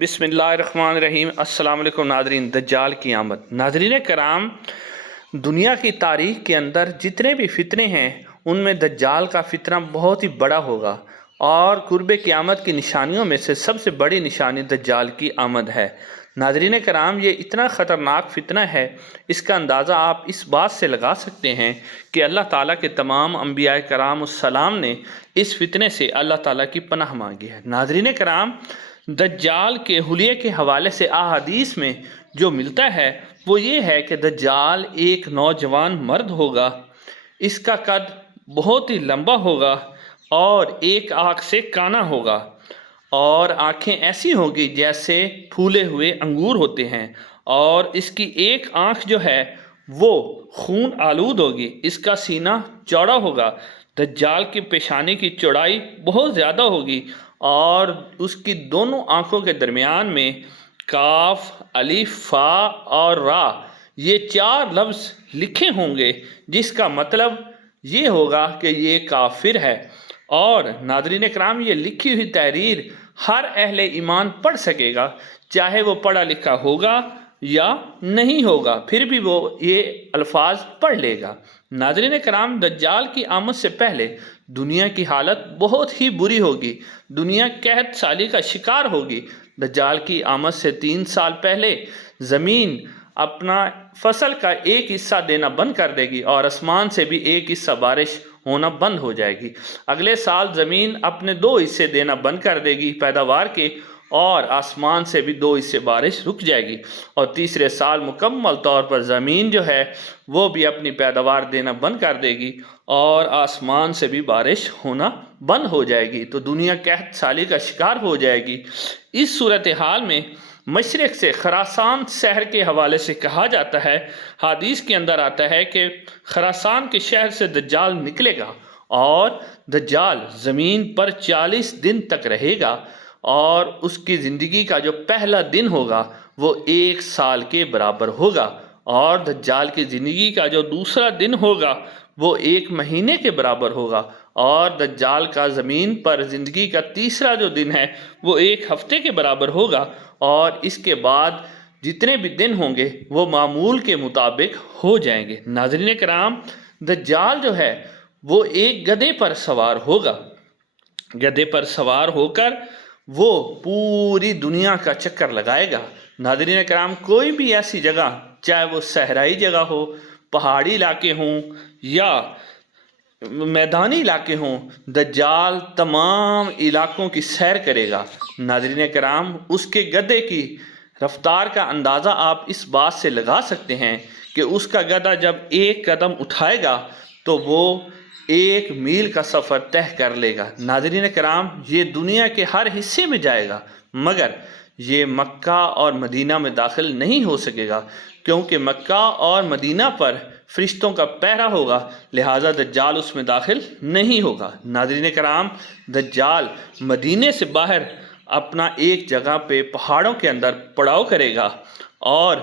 بسم اللہ الرحمن الرحیم۔ السلام علیکم ناظرین۔ دجال کی آمد۔ ناظرین کرام، دنیا کی تاریخ کے اندر جتنے بھی فتنے ہیں ان میں دجال کا فتنہ بہت ہی بڑا ہوگا، اور قرب قیامت کی نشانیوں میں سے سب سے بڑی نشانی دجال کی آمد ہے۔ ناظرین کرام، یہ اتنا خطرناک فتنہ ہے، اس کا اندازہ آپ اس بات سے لگا سکتے ہیں کہ اللہ تعالیٰ کے تمام انبیاء کرام السلام نے اس فتنے سے اللہ تعالیٰ کی پناہ مانگی ہے۔ ناظرین کرام، دجال کے حلیے کے حوالے سے احادیث میں جو ملتا ہے وہ یہ ہے کہ دجال ایک نوجوان مرد ہوگا، اس کا قد بہت ہی لمبا ہوگا اور ایک آنکھ سے کانا ہوگا، اور آنکھیں ایسی ہوگی جیسے پھولے ہوئے انگور ہوتے ہیں، اور اس کی ایک آنکھ جو ہے وہ خون آلود ہوگی۔ اس کا سینہ چوڑا ہوگا۔ دجال کی پیشانی کی چوڑائی بہت زیادہ ہوگی، اور اس کی دونوں آنکھوں کے درمیان میں کاف، الف، فا اور را یہ 4 لفظ لکھے ہوں گے، جس کا مطلب یہ ہوگا کہ یہ کافر ہے۔ اور ناظرین کرام، یہ لکھی ہوئی تحریر ہر اہل ایمان پڑھ سکے گا، چاہے وہ پڑھا لکھا ہوگا یا نہیں ہوگا، پھر بھی وہ یہ الفاظ پڑھ لے گا۔ ناظرین کرام، دجال کی آمد سے پہلے دنیا کی حالت بہت ہی بری ہوگی، دنیا قحط سالی کا شکار ہوگی۔ دجال کی آمد سے 3 سال پہلے زمین اپنا فصل کا ایک حصہ دینا بند کر دے گی، اور آسمان سے بھی ایک حصہ بارش ہونا بند ہو جائے گی۔ اگلے سال زمین اپنے 2 حصے دینا بند کر دے گی پیداوار کے، اور آسمان سے بھی 2 حصے بارش رک جائے گی، اور تیسرے سال مکمل طور پر زمین جو ہے وہ بھی اپنی پیداوار دینا بند کر دے گی، اور آسمان سے بھی بارش ہونا بند ہو جائے گی، تو دنیا قحط سالی کا شکار ہو جائے گی۔ اس صورتحال میں مشرق سے خراسان شہر کے حوالے سے کہا جاتا ہے، حدیث کے اندر آتا ہے کہ خراسان کے شہر سے دجال نکلے گا، اور دجال زمین پر 40 دن تک رہے گا، اور اس کی زندگی کا جو پہلا دن ہوگا وہ 1 سال کے برابر ہوگا، اور دجال کی زندگی کا جو دوسرا دن ہوگا وہ 1 مہینے کے برابر ہوگا، اور دجال کا زمین پر زندگی کا تیسرا جو دن ہے وہ 1 ہفتے کے برابر ہوگا، اور اس کے بعد جتنے بھی دن ہوں گے وہ معمول کے مطابق ہو جائیں گے۔ ناظرین کرام، دجال جو ہے وہ ایک گدھے پر سوار ہوگا۔ گدھے پر سوار ہو کر وہ پوری دنیا کا چکر لگائے گا۔ ناظرین کرام، کوئی بھی ایسی جگہ، چاہے وہ صحرائی جگہ ہو، پہاڑی علاقے ہوں یا میدانی علاقے ہوں، دجال تمام علاقوں کی سیر کرے گا۔ ناظرین کرام، اس کے گدھے کی رفتار کا اندازہ آپ اس بات سے لگا سکتے ہیں کہ اس کا گدھا جب 1 قدم اٹھائے گا تو وہ 1 میل کا سفر طے کر لے گا۔ ناظرین کرام، یہ دنیا کے ہر حصے میں جائے گا، مگر یہ مکہ اور مدینہ میں داخل نہیں ہو سکے گا، کیونکہ مکہ اور مدینہ پر فرشتوں کا پہرا ہوگا، لہٰذا دجال اس میں داخل نہیں ہوگا۔ ناظرین کرام، دجال مدینے سے باہر اپنا ایک جگہ پہ پہاڑوں کے اندر پڑاؤ کرے گا، اور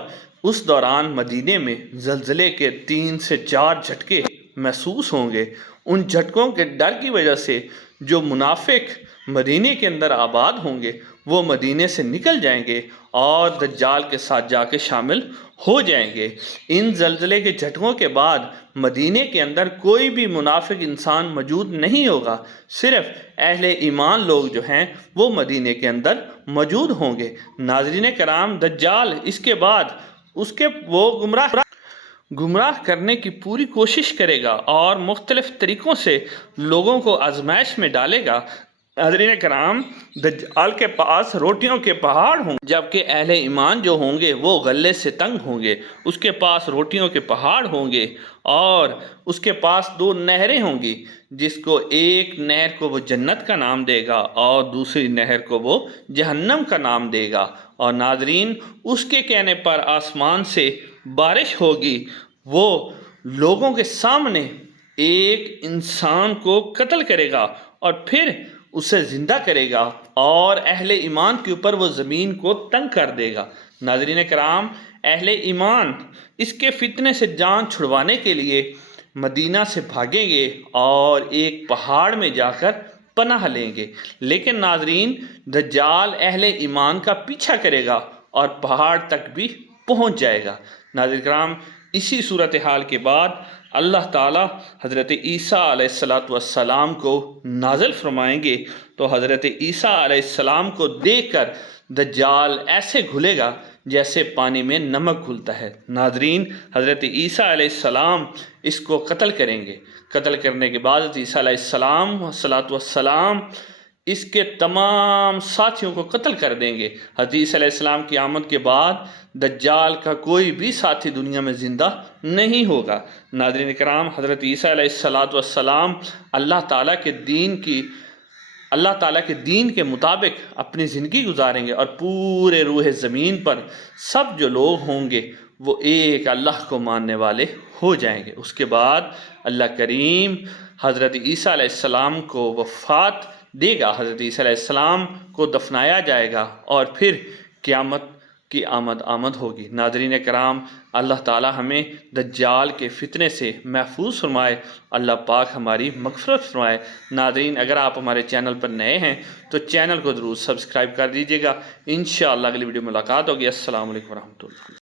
اس دوران مدینے میں زلزلے کے 3 سے 4 جھٹکے محسوس ہوں گے۔ ان جھٹکوں کے ڈر کی وجہ سے جو منافق مدینے کے اندر آباد ہوں گے وہ مدینے سے نکل جائیں گے اور دجال کے ساتھ جا کے شامل ہو جائیں گے۔ ان زلزلے کے جھٹکوں کے بعد مدینے کے اندر کوئی بھی منافق انسان موجود نہیں ہوگا، صرف اہل ایمان لوگ جو ہیں وہ مدینے کے اندر موجود ہوں گے۔ ناظرین کرام، دجال اس کے بعد وہ گمراہ کرنے کی پوری کوشش کرے گا، اور مختلف طریقوں سے لوگوں کو آزمائش میں ڈالے گا۔ ناظرین کرام، دجال کے پاس روٹیوں کے پہاڑ ہوں گے، جبکہ اہل ایمان جو ہوں گے وہ غلے سے تنگ ہوں گے۔ اس کے پاس روٹیوں کے پہاڑ ہوں گے، اور اس کے پاس 2 نہریں ہوں گی، جس کو ایک نہر کو وہ جنت کا نام دے گا اور دوسری نہر کو وہ جہنم کا نام دے گا۔ اور ناظرین، اس کے کہنے پر آسمان سے بارش ہوگی، وہ لوگوں کے سامنے ایک انسان کو قتل کرے گا اور پھر اسے زندہ کرے گا، اور اہل ایمان کے اوپر وہ زمین کو تنگ کر دے گا۔ ناظرین کرام، اہل ایمان اس کے فتنے سے جان چھڑوانے کے لیے مدینہ سے بھاگیں گے اور ایک پہاڑ میں جا کر پناہ لیں گے۔ لیکن ناظرین دجال اہل ایمان کا پیچھا کرے گا اور پہاڑ تک بھی پہنچ جائے گا۔ ناظرین کرام اسی صورتحال کے بعد اللہ تعالیٰ حضرت عیسیٰ علیہ السلام کو نازل فرمائیں گے، تو حضرت عیسیٰ علیہ السلام کو دیکھ کر دجال ایسے گھلے گا جیسے پانی میں نمک گھلتا ہے۔ ناظرین حضرت عیسیٰ علیہ السلام اس کو قتل کریں گے۔ قتل کرنے کے بعد حضرت عیسیٰ علیہ السلام اس کے تمام ساتھیوں کو قتل کر دیں گے۔ حضرت عیسیٰ علیہ السلام کی آمد کے بعد دجال کا کوئی بھی ساتھی دنیا میں زندہ نہیں ہوگا۔ ناظرین کرام حضرت عیسیٰ علیہ السلام اللہ تعالیٰ کے دین کے مطابق اپنی زندگی گزاریں گے، اور پورے روح زمین پر سب جو لوگ ہوں گے وہ ایک اللہ کو ماننے والے ہو جائیں گے۔ اس کے بعد اللہ کریم حضرت عیسیٰ علیہ السلام کو وفات دے گا، حضرت عیسیٰ علیہ السلام کو دفنایا جائے گا، اور پھر قیامت کی آمد ہوگی۔ ناظرین کرام اللہ تعالی ہمیں دجال کے فتنے سے محفوظ فرمائے، اللہ پاک ہماری مغفرت فرمائے۔ ناظرین اگر آپ ہمارے چینل پر نئے ہیں تو چینل کو ضرور سبسکرائب کر دیجیے گا۔ انشاءاللہ اگلی ویڈیو ملاقات ہوگی۔ السلام علیکم ورحمۃ اللہ۔